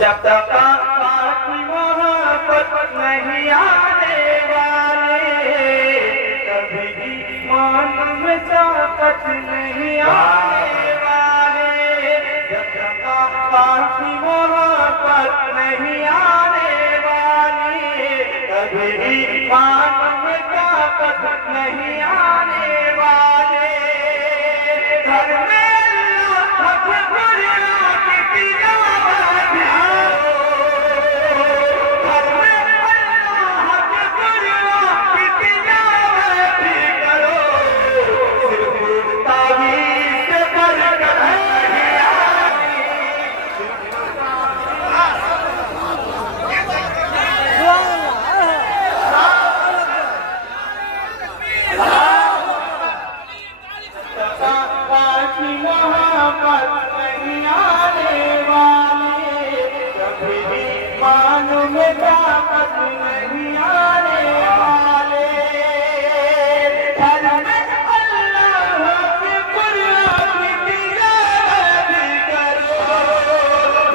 जब तक आपकी मोहब्बत नहीं आने वाले, कभी भी मान में ताकत नहीं आने वाले। जब तक आपकी मोहब्बत नहीं आने वाली, कभी भी मान में ताकत नहीं आने वाले। घर में मानो में ताकत नहीं आने वाले। घर में अल्लाह के कुरान की तिलावत करो,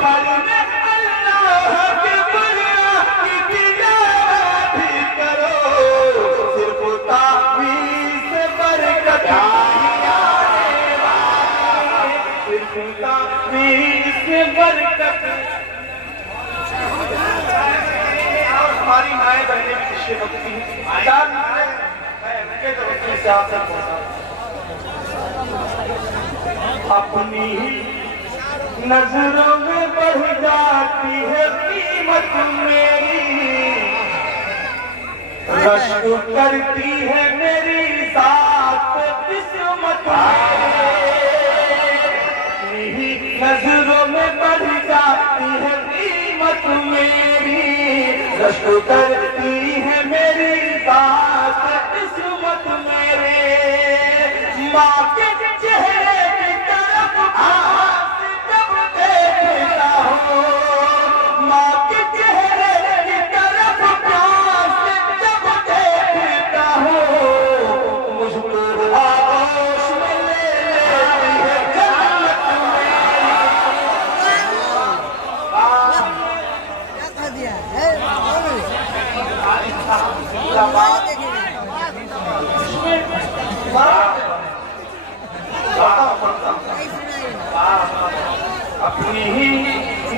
घर में अल्लाह के कुरान की तिलावत करो। सिर्फ तावीज़ से बरकत नहीं आने वाली, सिर्फ तावीज़ से बरकत। हमारी माए बहने भी खुशी होती है। अपनी नजरों में बढ़ जाती है कीमत मेरी, रश्क करती है मेरी साथ किस्मत मेरी। नजरों में बढ़ जाती है कीमत मेरी, रश्क करती है मेरी साथ किस्मत मेरे। माँ के चेहरे की तरफ आस जब देखता हूँ, माँ के चेहरे की तरफ प्यास जब देखता हूँ, मुझको आगोश में ले लेती है जन्नत अपनी ही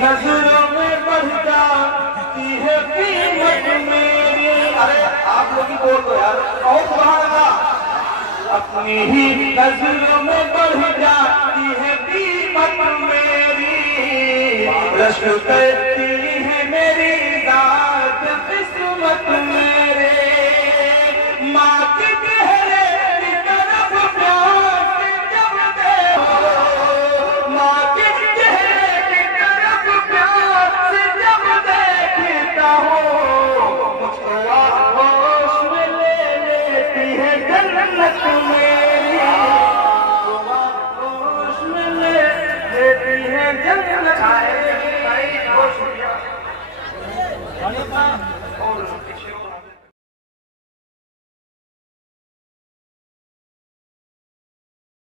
नजरों में बढ़ जाती है कीमत मेरी। अरे आप लोग ही बोल दो यार, बहुत बाहर लगा। अपनी ही नजरों में बढ़ जाती है कीमत मेरी, रश्क करती